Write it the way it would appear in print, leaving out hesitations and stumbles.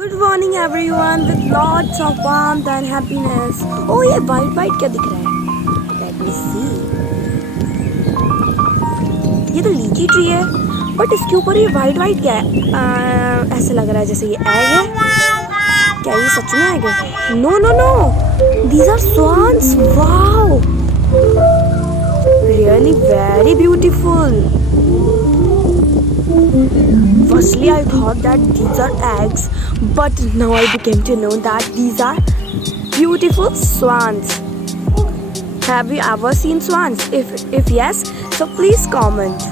Good morning everyone with lots of warmth and happiness. Oh ये white क्या दिख रहा है? Let me see. ये तो लीची ट्री है, बट इसके ऊपर ये white क्या है? ऐसे लग रहा है जैसे ये egg है. क्या ये सच में egg है? No. These are swans. Wow. Really very beautiful. Firstly, I thought that these are eggs, but now I became to know that these are beautiful swans. Have you ever seen swans? If yes, so please comment.